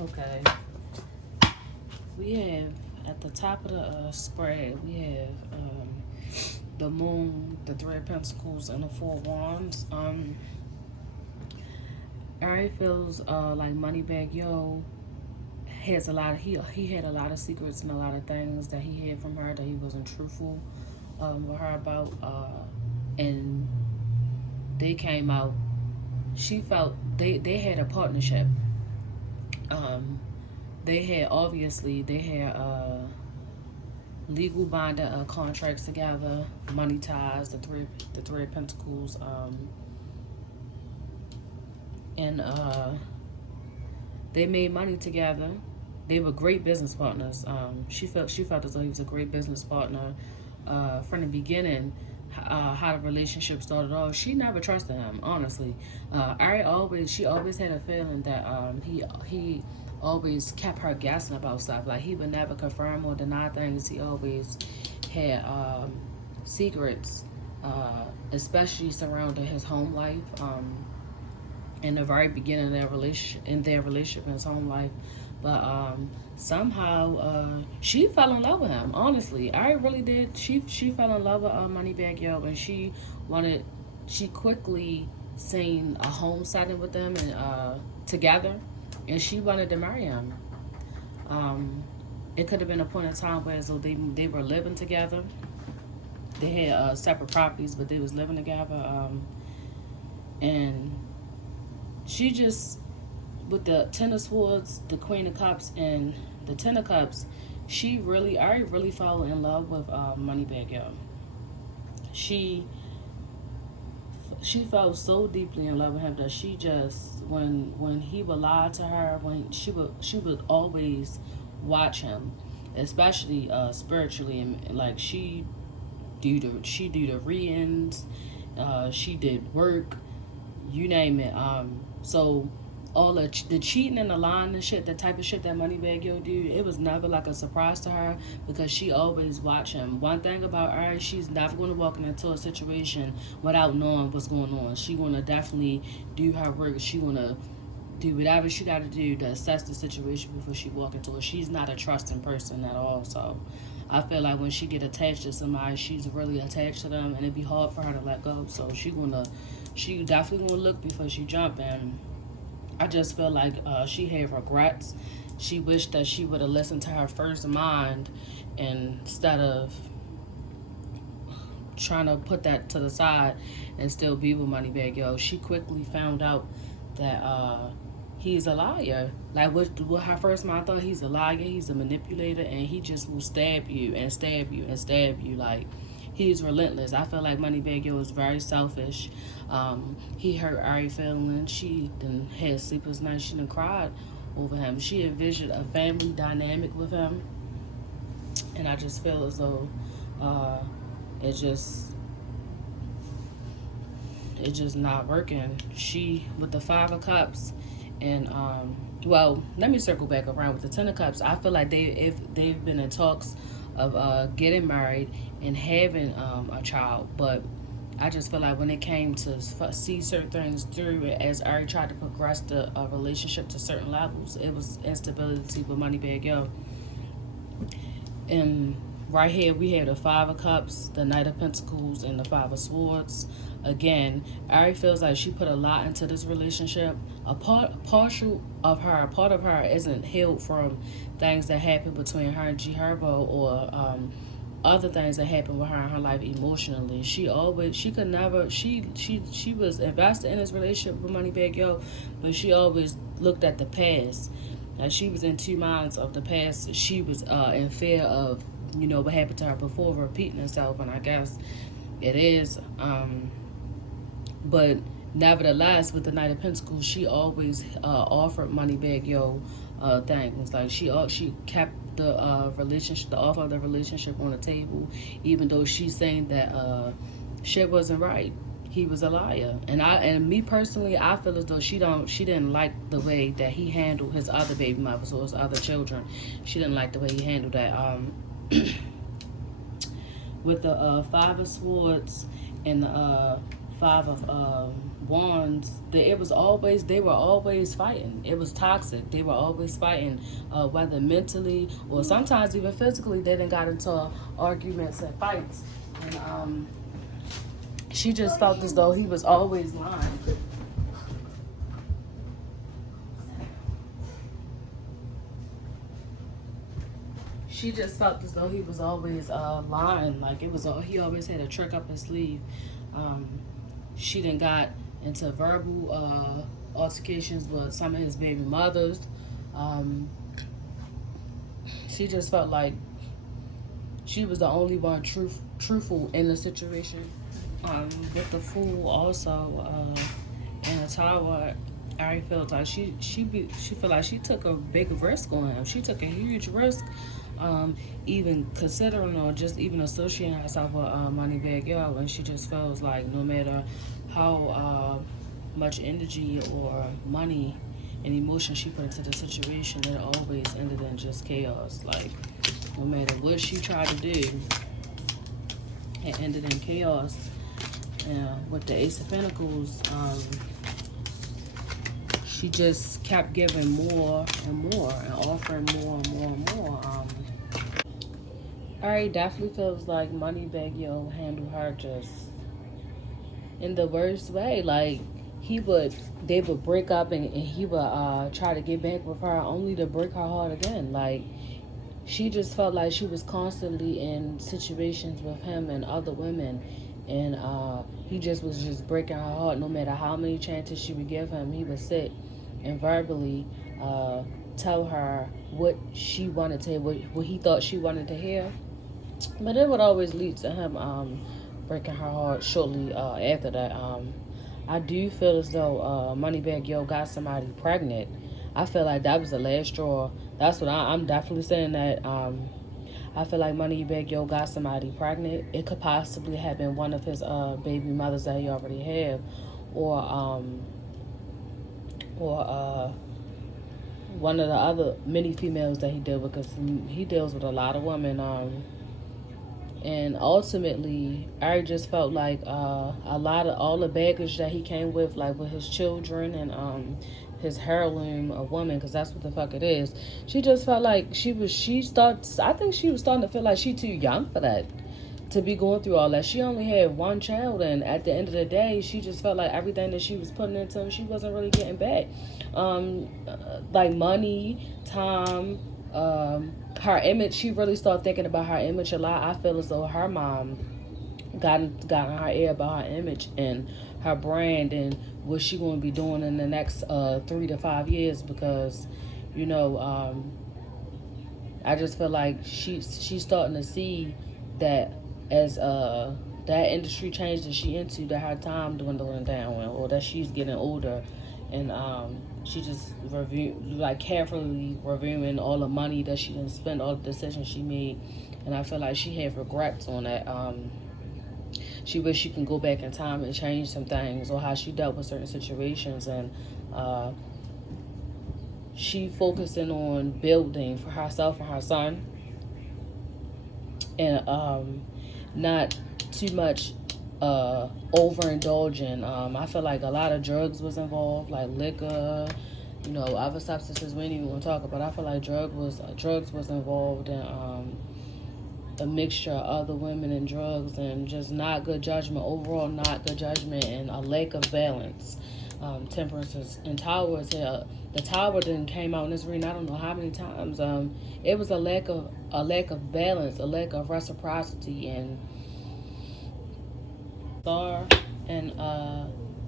Okay. We have at the top of the spread. We have the moon, the three of pentacles, and the four wands. Ari feels like Moneybagg Yo has a lot of he had a lot of secrets and a lot of things that he hid from her that he wasn't truthful with her about, and they came out. She felt they had a partnership. Um, they had legal binding contracts together, money ties, the three of pentacles, and they made money together. They were great business partners. She felt as though he was a great business partner from the beginning. How the relationship started off, she never trusted him. Honestly, she always had a feeling that he always kept her guessing about stuff. Like he would never confirm or deny things. He always had secrets, especially surrounding his home life. In the very beginning of their relationship in his home life, but somehow she fell in love with him. Honestly, I really did. She fell in love with Moneybagg Yo, and she quickly seen a home setting with them and together, and she wanted to marry him. Um, it could have been a point in time where so they were living together. They had separate properties, but they was living together. And she just, with the Ten of Swords, the Queen of Cups, and the Ten of Cups, I really fell in love with Moneybagg Yo. She she fell so deeply in love with him that she just, when he would lie to her, when she would always watch him, especially spiritually, and like she do the readings, she did work, you name it. So all the cheating and the lying and shit, the type of shit that Moneybagg Yo do, it was never like a surprise to her because she always watched him. One thing about her, she's never going to walk into a situation without knowing what's going on. She going to definitely do her work. She going to do whatever she got to do to assess the situation before she walk into it. She's not a trusting person at all. So I feel like when she get attached to somebody, she's really attached to them, and it'd be hard for her to let go. So she definitely gonna look before she jump. And I just feel like she had regrets. She wished that she would have listened to her first mind instead of trying to put that to the side and still be with Moneybagg Yo. She quickly found out that he's a liar. Like what her first mind thought, he's a liar, he's a manipulator, and he just will stab you and stab you and stab you. Like he's relentless. I feel like Moneybagg Yo is very selfish. He hurt Ari feelings. She done had sleepless nights. She done cried over him. She envisioned a family dynamic with him, and I just feel as though uh, it just it's just not working. She with the Five of Cups, and well, let me circle back around with the Ten of Cups. I feel like if they've been in talks of getting married and having a child, but I just feel like when it came to see certain things through, as Ari tried to progress the relationship to certain levels, it was instability with Moneybagg Yo. And right here we have the Five of Cups, the Knight of Pentacles, and the Five of Swords. Again, Ari feels like she put a lot into this relationship. Part of her isn't healed from things that happened between her and G Herbo, or other things that happened with her in her life emotionally. She was invested in this relationship with Moneybagg Yo, but she always looked at the past. Like she was in two minds of the past. She was in fear of, what happened to her before repeating itself, and I guess it is. But nevertheless, with the Knight of Pentacles, she always offered Moneybagg Yo things. Like she kept the relationship, the offer of the relationship on the table, even though she's saying that shit wasn't right. He was a liar, and me personally, I feel as though she didn't like the way that he handled his other baby mothers or his other children. She didn't like the way he handled that. With the Five of Swords and the Five of Wands, they were always fighting. It was toxic. They were always fighting, whether mentally or sometimes even physically. They done got into arguments and fights, and she just felt as though he was always lying. She just felt as though he was always lying. Like he always had a trick up his sleeve. Um, she done got into verbal altercations with some of his baby mothers. Um, she just felt like she was the only one truthful in the situation. With the Fool also in the tower, I felt like she felt like she took a big risk on him. She took a huge risk, even considering or just even associating herself with Moneybagg Yo, and she just feels like no matter how much energy or money and emotion she put into the situation, it always ended in just chaos. Like no matter what she tried to do, it ended in chaos. With the Ace of Pentacles, she just kept giving more and more and offering more and more and more. Ari definitely feels like Moneybagg Yo handled her just in the worst way. Like they would break up and he would try to get back with her only to break her heart again. Like she just felt like she was constantly in situations with him and other women, and he just was just breaking her heart. No matter how many chances she would give him, he would sit and verbally tell her what she wanted to hear, what he thought she wanted to hear, but it would always lead to him breaking her heart shortly after that. I do feel as though Moneybagg Yo got somebody pregnant. I feel like that was the last straw. That's what I'm definitely saying that. I feel like Moneybagg Yo got somebody pregnant. It could possibly have been one of his baby mothers that he already had, or one of the other many females that he dealt with, because he deals with a lot of women. And ultimately, I just felt like a lot of all the baggage that he came with, like with his children and his heirloom of woman, because that's what the fuck it is. She just felt like I think she was starting to feel like she too young for that, to be going through all that. She only had one child, and at the end of the day, she just felt like everything that she was putting into him, she wasn't really getting back. Like money, time, her image. She really started thinking about her image a lot. I feel as though her mom got in her ear about her image and her brand and what she going to be doing in the next 3 to 5 years, because you know I just feel like she's starting to see that as that industry change that she into, that her time dwindling down, or that she's getting older, and she just carefully reviewing all the money that she didn't spend, all the decisions she made, and I feel like she had regrets on that. She wish she can go back in time and change some things, or how she dealt with certain situations, and she focusing on building for herself and her son, and not too much overindulging. I feel like a lot of drugs was involved, like liquor, other substances we ain't even gonna talk about. I feel like drugs was involved in a mixture of other women and drugs, and just not good judgment overall, not good judgment, and a lack of balance. Temperance and Tower is here. The Tower then came out in this reading I don't know how many times. It was a lack of balance, a lack of reciprocity, and Star and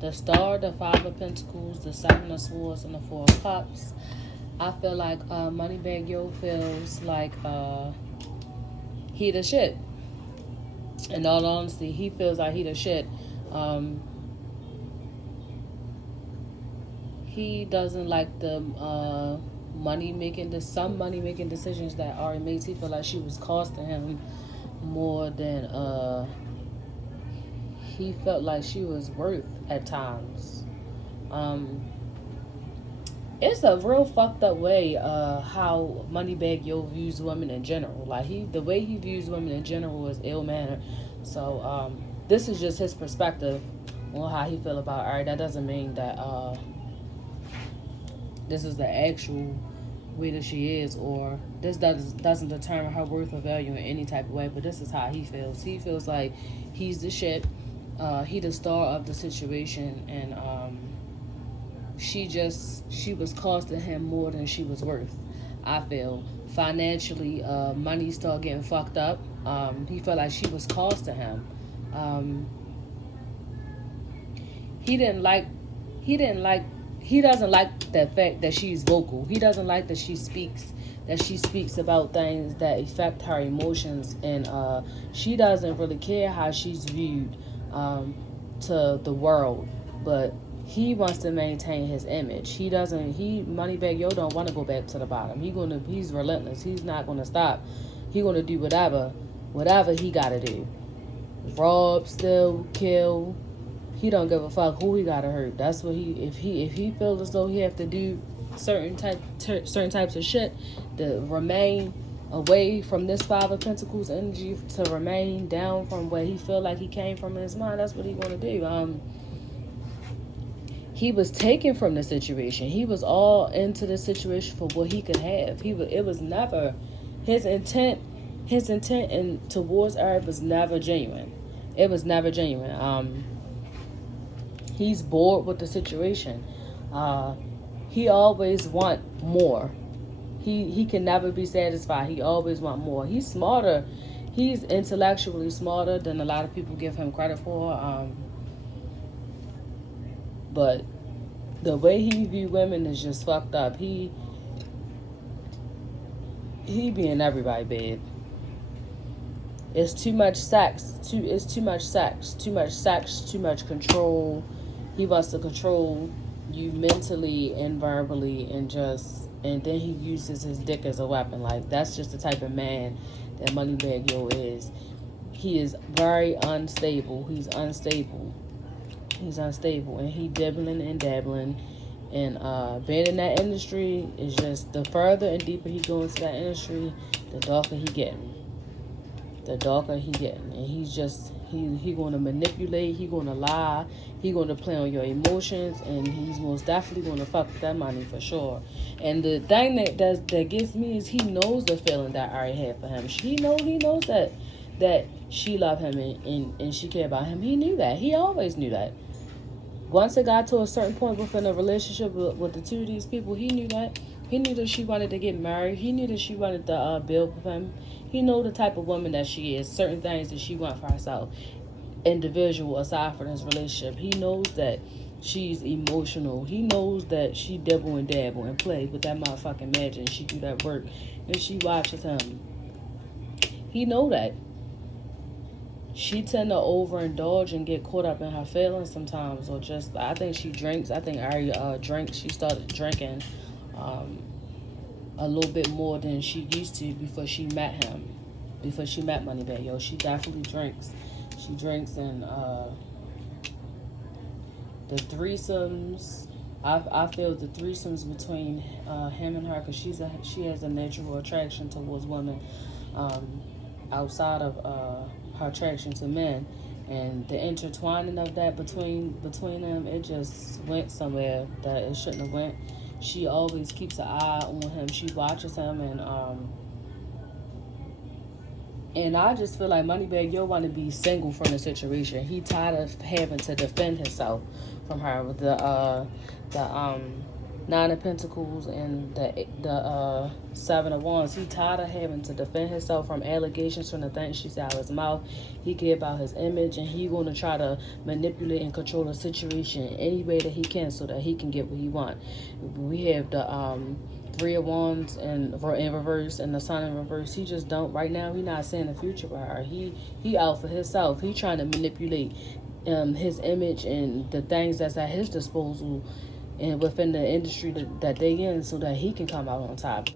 the Star, the Five of Pentacles, the Seven of Swords, and the Four of Cups. I feel like Moneybagg Yo feels like he the shit. In all honesty, he feels like he the shit. He doesn't like the some money making decisions that Ari made. He felt like she was costing him more than he felt like she was worth at times. It's a real fucked up way how Moneybagg Yo views women in general. Like the way he views women in general is ill mannered. So this is just his perspective on how he feel about Ari. That doesn't mean that this is the actual way that she is, or this doesn't determine her worth or value in any type of way. But this is how he feels. He feels like he's the shit. He the star of the situation, and she was costing him more than she was worth. I feel financially, money started getting fucked up. He felt like she was costing him. Um, he didn't like he didn't like he doesn't like the fact that she's vocal. He doesn't like that she speaks about things that affect her emotions, and she doesn't really care how she's viewed to the world. But he wants to maintain his image. He doesn't. He Moneybagg Yo don't want to go back to the bottom. He's relentless. He's not gonna stop. He gonna do whatever he gotta do. Rob, steal, kill. He don't give a fuck who he gotta hurt. That's what if he feels as though he have to do certain types of shit to remain away from this Five of Pentacles energy, to remain down from where he feel like he came from in his mind. That's what he gonna do. He was taken from the situation. He was all into the situation for what he could have. It was never his intent. His intent towards Eric was never genuine. It was never genuine. He's bored with the situation. He always want more. He can never be satisfied. He always want more. He's smarter. He's intellectually smarter than a lot of people give him credit for. But the way he view women is just fucked up. He be in everybody's bed. It's too much sex. It's too much sex. Too much sex. Too much control. He wants to control you mentally and verbally, and then he uses his dick as a weapon. Like, that's just the type of man that Moneybagg Yo is. He is very unstable. He's unstable, and he dibbling and dabbling. And being in that industry is just, the further and deeper he goes into that industry, the darker he getting. And he's just he going to manipulate, he going to lie, he going to play on your emotions, and he's most definitely going to fuck with that money for sure. And the thing that gets me is he knows the feeling that Ari had for him. He knows that she loved him and she cared about him. He knew that. He always knew that. Once it got to a certain point within a relationship with the two of these people, he knew that. He knew that she wanted to get married. He knew that she wanted to build with him. He knew the type of woman that she is. Certain things that she wants for herself. Individual, aside from this relationship. He knows that she's emotional. He knows that she dabble and dabble and play with that motherfucking magic. And she do that work. And she watches him. He know that. She tend to overindulge and get caught up in her feelings sometimes, or just, I think she drinks. I think Ari drinks. She started drinking a little bit more than she used to before she met him, before she met Moneybagg Yo. She definitely drinks. She drinks, and the threesomes. I feel the threesomes between him and her, because she has a natural attraction towards women, outside of her attraction to men, and the intertwining of that between them, it just went somewhere that it shouldn't have went. She always keeps an eye on him. She watches him, and I just feel like Moneybagg Yo want to be single from the situation. He tired of having to defend himself from her with the Nine of Pentacles and the Seven of Wands. He tired of having to defend himself from allegations from the things she said out of his mouth. He care about his image, and he going to try to manipulate and control the situation any way that he can so that he can get what he want. We have the Three of Wands in reverse and the Sun in reverse. He just don't, right now, he not seeing the future with her. He out for himself. He trying to manipulate his image and the things that's at his disposal and within the industry that they in, so that he can come out on top.